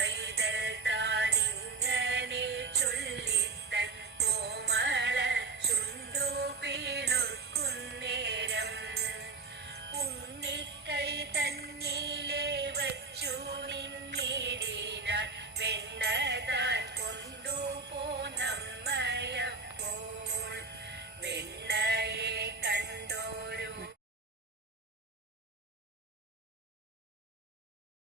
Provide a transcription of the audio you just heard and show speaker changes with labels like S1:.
S1: are you there?